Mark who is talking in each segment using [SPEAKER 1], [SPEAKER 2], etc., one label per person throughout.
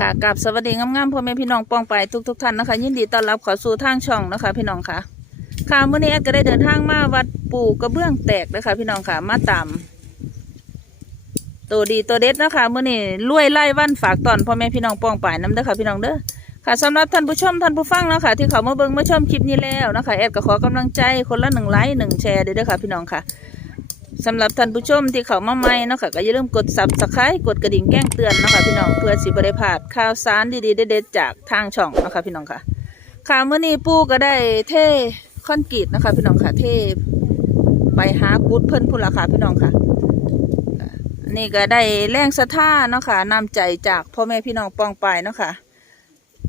[SPEAKER 1] ค่ะกับสวัสดีงามๆพ่อแม่พี่น้องปองไปทุกๆท่านนะคะ ยินดีต้อนรับเขอสู่ทางช่องนะคะ พี่น้องค่ะค่ะเมื่อนี้แอดก็ได้เดินทางมาวัดปู่กระเบื้องแตกนะคะ พี่น้องค่ะมาตามตัวดีตัวเด็ดนะคะเมื่อนี้รวยไล่วันฝากตอนพ่อแม่พี่น้องปองไปน้ำเด้อค่ะพี่น้องเด้อค่ะสำหรับท่านผู้ชมท่านผู้ฟังนะคะที่เขามาเบิ่งมาชมคลิปนี้แล้วนะคะแอดก็ขอกำลังใจคนละหนึ่งไลค์หนึ่งแชร์เด้อค่ะพี่น้องค่ะ สำหรับท่านผู้ชมที่เขามาใหม่เนาะค่ะก็อย่าลืมกด subscribe กดกระดิ่งแจ้งเตือนเนาะค่ะพี่น้องเพื่อสิบได้พลาดข่าวสารดีๆเด็ดๆจากทางช่องเนาะค่ะพี่น้องค่ะค่ะเมื่อนี้ปู่ก็ได้เทคอนกรีตนะคะพี่น้องค่ะเทไปหากุดเพิ่นพุ่นละค่ะพี่น้องค่ะอันนี้ก็ได้แรงศรัทธาเนาะค่ะนำใจจากพ่อแม่พี่น้องปองไปเนาะค่ะ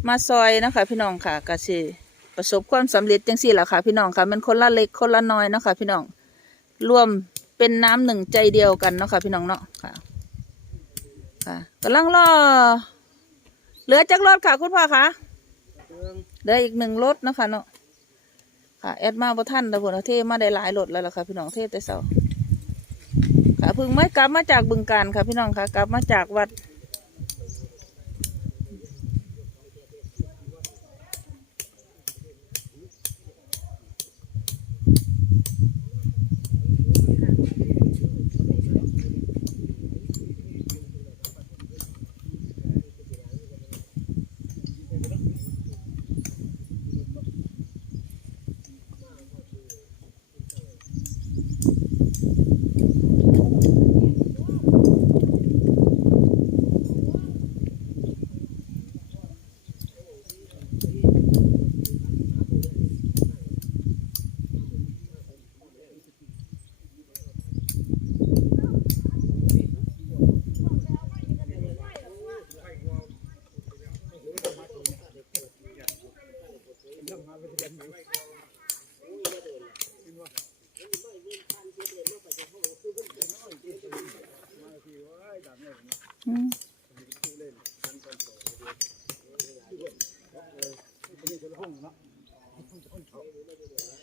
[SPEAKER 1] มาซอยเนาะค่ะพี่น้องค่ะก็สิประสบความสำเร็จจังสี่ละค่ะพี่น้องค่ะมันคนละเล็กคนละน้อยเนาะค่ะพี่น้องรวม เป็นน้ำหนึ่งใจเดียวกันเนาะค่ะพี่น้องเนาะค่ะ ค่ะกำลังรอเหลือจักรถค่ะคุณพ่อคะเหลืออีกหนึ่งรถนะคะเนาะค่ะแอดมาบ่ท่านแต่ผลเทมาได้หลายรถแล้วล่ะค่ะ พี่น้องเทแต่เสาค่ะพึ่งไม่กลับมาจากบึงการค่ะ พี่น้องค่ะ กลับมาจากวัด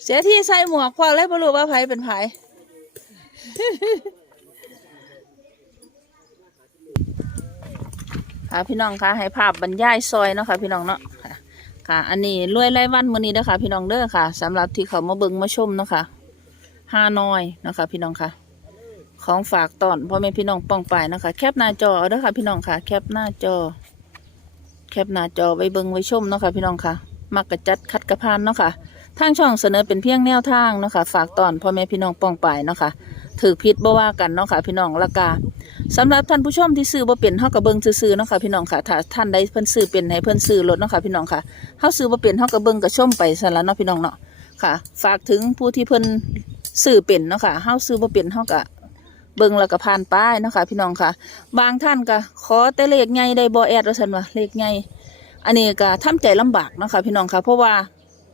[SPEAKER 1] เสียที่ใส่หมวกพอเลยบ่รู้ว่าไผเป็นไผค่ะพี่น้องคะให้ภาพบรรยายซอยเนาะค่ะพี่น้องเนาะค่ะ อันนี้รวยไร่วันมื้อนี้เด้อค่ะ พี่น้องเด้อค่ะสำหรับที่เขามาเบิ่งมาชมเนาะค่ะฮาน้อยเนาะค่ะพี่น้องค่ะ ของฝากตอนพ่อแม่พี่น้องป้องไปเนาะคะแคปหน้าจอเอาเด้อค่ะพี่น้องค่ะ แคปหน้าจอ แคปหน้าจอไว้เบิงไว้ชมเนาะค่ะพี่น้องค่ะ มักกระจัดคัดกระพานเนาะค่ะ ทางช่องเสนอเป็นเพียงแนวทางเนาะค่ะ ฝากตอนพ่อแม่พี่น้องป้องไปเนาะค่ะ ถือผิดบ่ว่ากันเนาะค่ะพี่น้องละกาสำหรับท่านผู้ชมที่ซื้อบ่เป็นเฮาก็เบิงซื่อๆเนาะค่ะพี่น้องค่ะถ้าท่านใดเพิ่นซื้อเป็นให้เพิ่นซื้อลดเนาะค่ะพี่น้องค่ะเฮาซื้อบ่เป็นเฮาก็เบิงก็ชมไปซั่นละเนาะพี่น้องเนาะค่ะ ฝากถึงผู้ที่เพิ่นซื้อเป็นเนาะค่ะเฮาซื้อบ่เป็นเฮาก็ เบิ่งแล้วก็ผ่านป้ายนะคะพี่น้องค่ะ บางท่านก็ขอแต่เลขใหญ่ได้บ่แอดว่าซั่นว่าเลขใหญ่อันนี้ก็ทำใจลำบากนะคะพี่น้องค่ะ เพราะว่า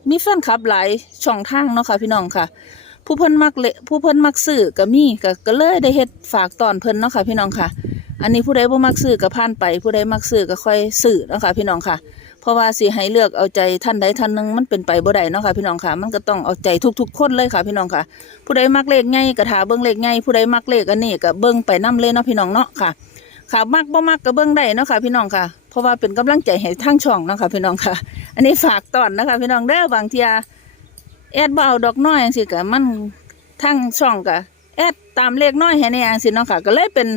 [SPEAKER 1] มีแฟนคลับหลายช่องทางเนาะค่ะพี่น้องค่ะ ผู้เพิ่นมักเลผู้เพิ่นมักซื้อก็มีก็ก็เลยได้เฮ็ดฝากตอนเพิ่นเนาะค่ะพี่น้องค่ะ อันนี้ผู้ใดบ่มักซื้อก็ผ่านไป ผู้ใดมักซื้อก็ค่อยซื้อเนาะค่ะพี่น้องค่ะ เพราะว่าสิให้เลือกเอาใจท่านใดท่านหนึงมันเป็นไปบ่ได้เนาะค่ะพี่น้องค่ะ มันก็ต้องเอาใจทุกๆคนเลยค่ะพี่น้องค่ะ ผู้ใดมักเลขไงก็ถาเบิ่งเลขไงผู้ใดมักเลขอันนี้ก็เบิ่งไปนํเลยเนาะพี่น้องเนาะค่ะ ค่ะมักบ่มักก็เบิ่งได้เนาะค่ะพี่น้องค่ะ เพราะว่าเป็นกำลังใจให้ทั้งช่องเนาะค่ะพี่น้องค่ะ อันนี้ฝากตอนนะคะพี่น้องเด้อบางเทียแอดบ่เอาดอกน้อยจังซี่ก็มันทั้งช่องก็แอดตามเลขน้อยให้แน่จังซี่เนาะค่ะ ก็เลยเป็น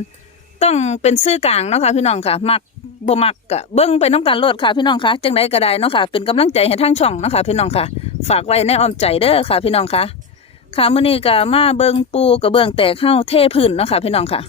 [SPEAKER 1] ต้องเป็นซื่อกลางเนาะค่ะพี่น้องค่ะ มักบ่มักกะเบิ้งไปน้ำกันโลดค่ะพี่น้องค่ะจังใดก็ได้เนาะค่ะ เป็นกำลังใจให้ทั้งช่องเนาะค่ะพี่น้องค่ะ ฝากไว้ในอ้อมใจเด้อค่ะ พี่น้องค่ะค่ะมื้อนี้ก็มาเบิงปูกระเบื้องแตกเข้าเทพื้นเนาะค่ะพี่น้องค่ะ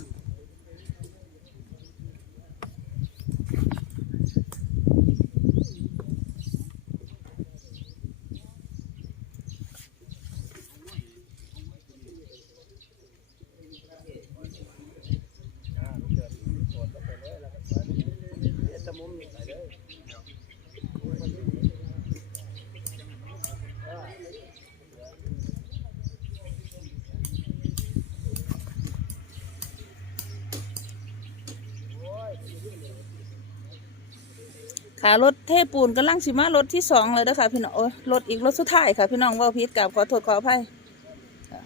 [SPEAKER 1] ค่ะรถเทปูนกำลังสิมารถที่สองเลยเด้อค่ะพี่น้องรถอีกรถสุดท้ายค่ะ พี่น้องว่าพิษกับขอโทษขออภัยค่ะ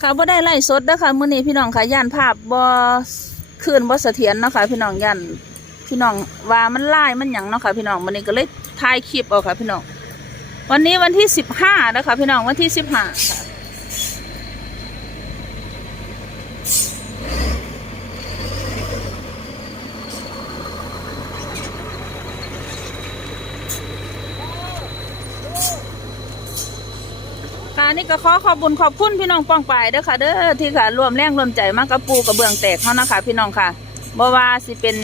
[SPEAKER 1] ค่ะบ่ได้ไล่สดเด้อค่ะมื้อนี้พี่น้องค่ะย่านภาพบ่คืนบ่เสถียรเนาะค่ะพี่น้องยันพี่น้องว่ามันไลายมันหยังเนาะค่ะพี่น้องวันนี้ก็เลยถ่ายคลิปเอาค่ะพี่น้องวันนี้วันที่สิบห้านะคะพี่น้องวันที่สิบห้าค่ะ นี่ก็ขอขอบคุญขอบคุณพี่น้องป้องไปเด้อค่ะ เด้อที่ค่ะรวมแรงรวมใจมากกับปูกับเบื้องแตกเขานะคะ พี่น้องค่ะบ่ว่าสิเป็น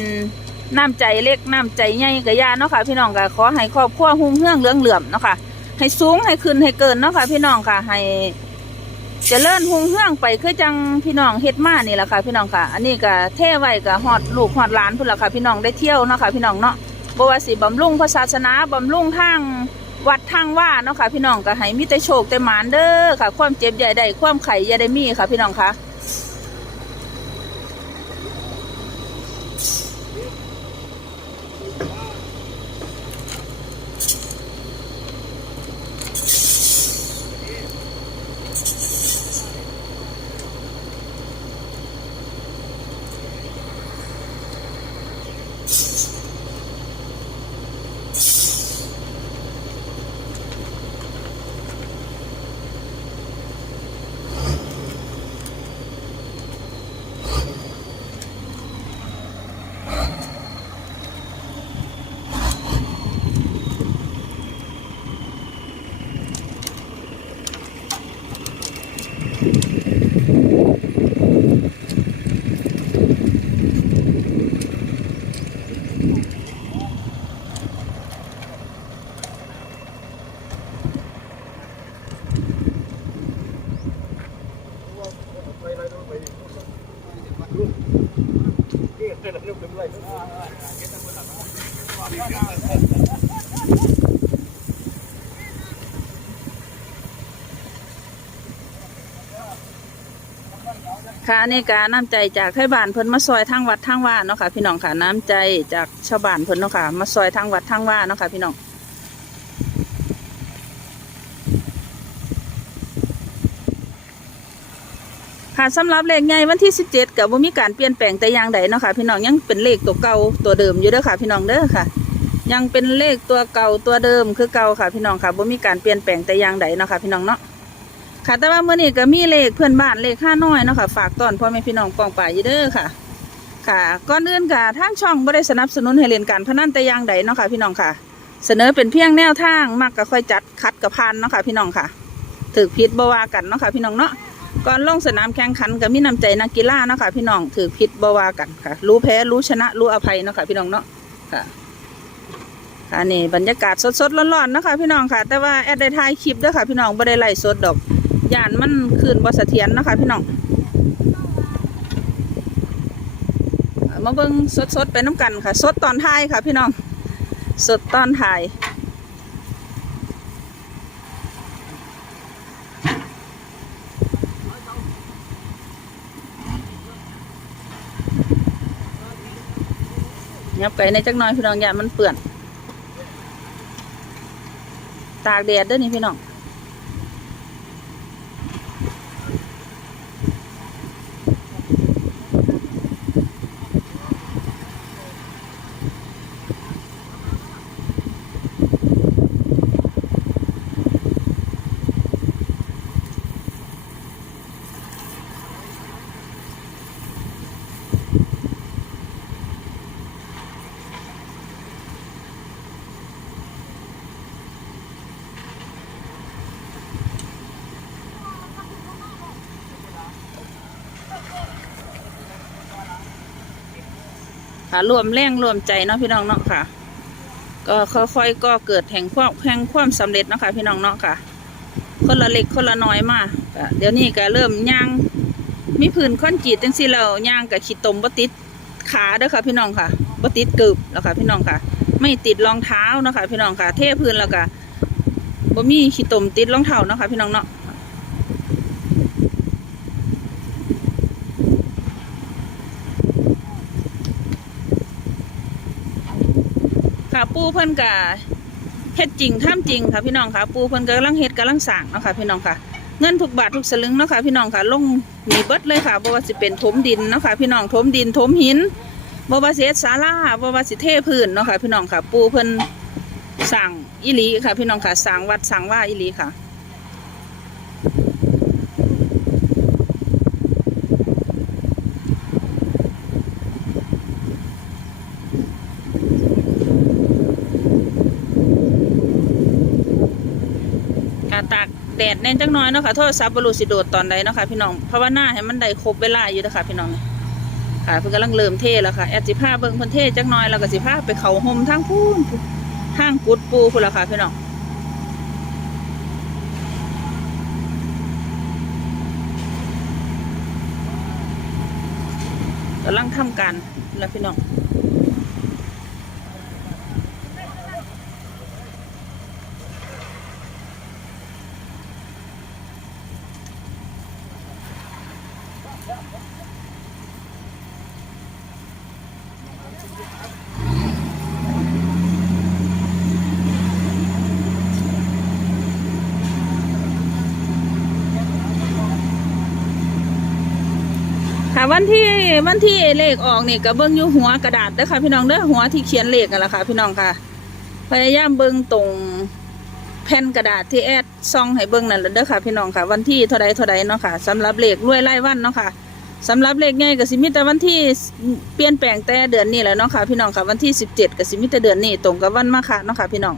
[SPEAKER 1] น้ำใจเล็กน้ำใจใหญ่กะยาเนาะค่ะ พี่น้องค่ะขอให้ครอบครัวหุ่งเฮืองเหลืองเหลื่อมเนาะค่ะให้สูงให้ขึ้นให้เกินเนาะค่ะ พี่น้องค่ะให้เจริญหุ่งเฮืองไปคือจังพี่น้องเฮ็ดมานี่แหละค่ะ พี่น้องค่ะ อันนี้ก็เท่ไว้ก็ฮอดลูกฮอดหลานพุ่นละค่ะ พี่น้องได้เที่ยวเนาะค่ะ พี่น้องเนาะบ่ว่าสิบำรุงพระศาสนาบำรุงทาง วัดทางว่าเนาะค่ะพี่น้องก็ให้มีแต่โชคแต่หมานเด้อค่ะ ความเจ็บใหญ่ได้ความไข่อย่าได้มีค่ะพี่น้องค่ะ ค่ะนี่การน้ำใจจากไทบ้านเพิ่นมาซอยทางวัดทางว่าเนาะค่ะ พี่น้องค่ะน้ำใจจากชาวบ้านเพิ่นเนาะค่ะมาซอยทางวัดทางว่าเนาะค่ะ พี่น้องค่ะสำหรับเลขใหญ่วันที่ 17กับว่ามีการเปลี่ยนแปลงแต่อย่างใดเนาะค่ะ พี่น้องยังเป็นเลขตัวเก่าตัวเดิมอยู่เด้อค่ะ พี่น้องเด้อค่ะ ยังเป็นเลขตัวเก่าตัวเดิมคือเก่าค่ะพี่น้องค่ะว่มีการเปลี่ยนแปลงแต่อย่างใดเนาะค่ะพี่น้องเนาะค่ะแต่ว่าเมื่อนี้ก็มีเลขเพื่อนบ้านเลขห้าน้อยเนาะค่ะฝากตอนพ่อแม่พี่น้องปองป่ายอยู่เด้อค่ะ ค่ะก่อนอื่นค่ะทางช่องบ่ได้สนับสนุนให้เล่นการพนันแต่อย่างใดเนาะค่ะพี่น้องค่ะ เสนอเป็นเพียงแนวทางมักก็ค่อยจัดคัดกับพานเนาะค่ะพี่น้องค่ะถือผิดบ่ว่ากันเนาะค่ะพี่น้องเนาะก่อนลงสนามแข่งขันก็มีน้ำใจนักกีฬาเนาะค่ะพี่น้องถือผิดบวากันค่ะ รู้แพ้รู้ชนะรู้อภัยเนาะค่ะพี่น้องเนาะค่ะ ค่ะนี่บรรยากาศสดๆร้อนๆนะคะพี่น้องค่ะ แต่ว่าแอดได้ถ่ายคลิปด้วยค่ะ พี่น้องไม่ได้ไล่สดดอกย่านมันคืนบเสถียรนะคะพี่น้องมาเบิ่งสดๆไปน้ำกันค่ะ สดตอนท้ายค่ะ พี่น้อง สดตอนถ่ายยับไปในจักหน้อยพี่น้องอย่ามันเปื่อน ตากแดดเด้วยนี่พี่น้อง รวมแรงรวมใจเนาะพี่น้องเนาะค่ะ ก็ค่อยๆก็เกิดแห่งความแห่งความสำเร็จเนาะค่ะพี่น้องเนาะค่ะ คนละเล็กคนละน้อยมากเดี๋ยวนี้ก็เริ่มย่างมีพื้นคอนกรีตจังซี่แล้วย่างกับขีดตมบติดขาเด้อค่ะพี่น้องค่ะบติดกึบแล้วค่ะพี่น้องค่ะ ไม่ติดรองเท้านะค่ะพี่น้องค่ะ เทพื้นแล้วก็บ่มีขีดตมติดรองเท้านะค่ะพี่น้องเนาะ ปูเพิ่นกะเฮ็ดจริงท่ามจริงค่ะพี่น้องค่ะ ปูเพิ่นกำลังเฮ็ดกำลังสั่งเนาะค่ะพี่น้องค่ะเงินทุกบาททุกสลึงเนาะค่ะพี่น้องค่ะลงมีเบิดเลยค่ะบ่ว่าสิเป็นถมดินเนาะค่ะพี่น้องถมดินถมหินบ่ว่าสิเฮ็ดศาลาบ่ว่าสิเทพื้นเนาะค่ะพี่น้องค่ะ ปูเพิ่นสั่งอีหลีค่ะ พี่น้องค่ะสั่งวัดสั่งว่าอีหลีค่ะ กาตาก แดดแน่นจังน้อยเนาะค่ะโทรศัพท์บรูสิโดดตอนใดเนาะค่ะพี่น้องภาวนาให้มันได้ครบเวลาอยู่นะคะพี่น้องค่ะเพิ่นกำลังเริ่มเทแล้วค่ะแอดสิพาเบิ่งเพิ่นเทจักหน้อยแล้วก็สิพาไปเขาห่มทางพูนทางกุดปูพุ่นละค่ะพี่น้องกำลังทำการแล้วพี่น้อง ค่ะวันที่วันที่เลขออกเนี่ยก็เบิ้งอยู่หัวกระดาษเด้อค่ะพี่น้องเด้อหัวที่เขียนเลขกันละค่ะ พี่น้องค่ะ พยายามเบิ้งตรง แผ่นกระดาษที่แอดซองให้เบิ้งนั่นแหละเด้อค่ะพี่น้องค่ะ วันที่เท่าใดเท่าใดเนาะค่ะสำหรับเลขรวยไล่วันเนาะค่ะสำหรับเลขง่ายก็สิมิแต่วันที่เปลี่ยนแปลงแต่เดือนนี้แหละเนาะค่ะพี่น้องค่ะวันที่สิบเจ็ดก็สิมิแต่เดือนนี้ตรงกับวันมาค่ะเนาะค่ะพี่น้อง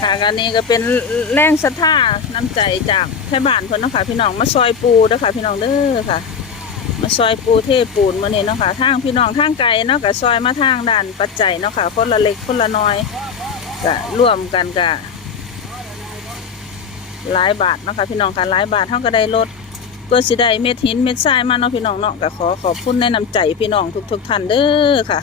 [SPEAKER 1] ค่ะกันนี้ก็เป็นแรงศรัทธาน้ำใจจากแท่บ้านเพิ่นนะคะพี่น้องมาซอยปูเด้อค่ะพี่น้องเด้อค่ะ มาซอยปูเทปูนมาเนี่ยเนาะค่ะทางพี่น้องทางไกลเนาะก็ซอยมาทางด้านปัจจัยเนาะค่ะคนละเล็กคนละน้อยก็ร่วมกันก็หลายบาทเนาะค่ะพี่น้องค่ะหลายบาทเท่าก็ได้ลดเพื่อสิได้เม็ดหินเม็ดทรายมาเนาะพี่น้องเนาะก็ขอขอบคุณในะน้ำใจพี่น้องทุกๆท่านเด้อค่ะ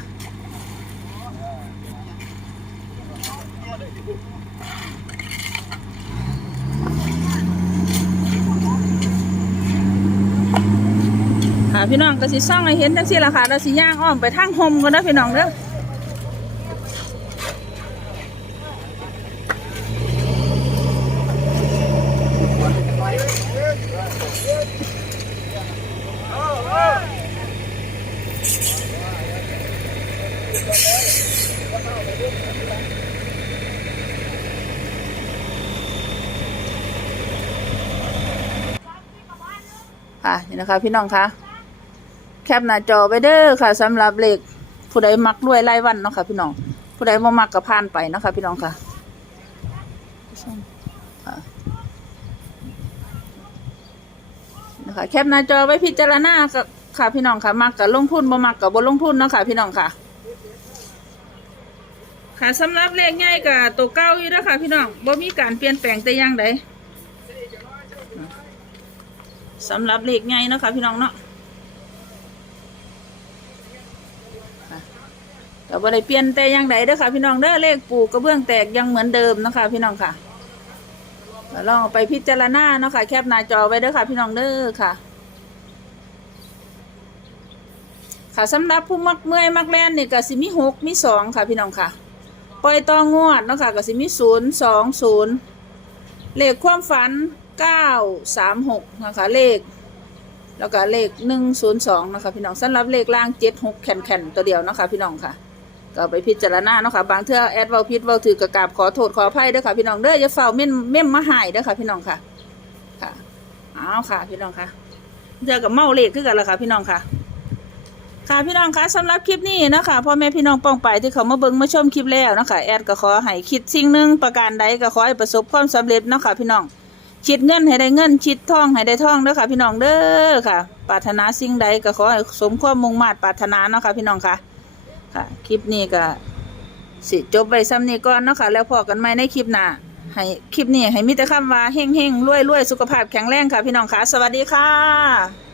[SPEAKER 1] ค่ะพี่น้องก็สิซ่องให้เห็นจังซี่ล่ะค่ะเราสิย่างอ้อมไปทางโฮมกันนะพี่น้องเด้อ ค่ะนี่นะคะ พี่น้องคะแคปหน้าจอไปเด้อค่ะสำหรับเลขผู้ใดมักรวยรายวันเนาะค่ะพี่น้องผู้ใดบ่มักก็ผ่านไปเนาะค่ะพี่น้องค่ะค่ะนะคะแคปหน้าจอไว้พิจารณาก็ค่ะพี่น้องค่ะมักกับลงทุนบ่มักกับบ่ลงทุนเนาะค่ะพี่น้องค่ะ ค่ะสำหรับเลขใหญ่กับตัวเก้าอยู่แล้วค่ะพี่น้องบ่มีการเปลี่ยนแปลงแต่อย่างใด สำหรับเลขใหญ่เนาะค่ะพี่น้องเนาะก็บ่ได้เปลี่ยนแต่อย่างใดเด้อค่ะ พี่น้องเด้อเลขปลูกกระเบื้องแตกยังเหมือนเดิมนะคะพี่น้องค่ะลองไปพิจารณาเนาะค่ะ แคปหน้าจอไว้เด้อค่ะ พี่น้องเด้อค่ะ ค่ะสำหรับผู้มักเมื่อยมักแล่นนี่ก็สิมีหกมีสองค่ะ พี่น้องค่ะ ปล่อยตองวดเนาะค่ะก็สิมีศูนย์สองศูนย์เลขความฝัน เก้าสามหกนะคะ เลข แล้วก็เลขหนึ่งศูนย์สองนะคะ พี่น้องสำหรับเลขล่างเจ็ดหกแข่นแข่นตัวเดียวนะคะ พี่น้องค่ะก็ไปพิจารณาเนาะค่ะบางเทื่อแอดเว้พิดเว้าถือกระกาบขอโทษขออภัยเด้อค่ะพี่น้องเด้ออย่าเฝ้าเม่นเม่มมาหายเด้อค่ะพี่น้องค่ะค่ะเอาค่ะ พี่น้องค่ะเจอกับเมาเลขคือกันและค่ะพี่น้องค่ะ ค่ะพี่น้องคะสำหรับคลิปนี้นะคะพ่อแม่พี่น้องป้องไปที่เขามาเบิ่งมาชมคลิปแล้วนะคะแอดก็ขอให้คิดสิ่งหนึ่งประการใดก็ขอให้ประสบความสำเร็จเนาะค่ะพี่น้อง คิดเงินให้ได้เงินคิดทองให้ได้ทองเด้อค่ะ พี่น้องเด้อค่ะปรารถนาสิ่งใดก็ขอให้สมความมุ่งมา่ปรารถนาเนาะค่ะ พี่น้องค่ะ ค่ะ คลิปนี้ก็สิจบไปซ้ำนี้ก่อนเนาะค่ะ แล้วพอกันใหม่ในคลิปหน้าให้คลิปนี้ให้มีแต่คำว่าเฮงเฮงรวยรวยสุขภาพแข็งแรงค่ะ พี่น้องค่ะ สวัสดีค่ะ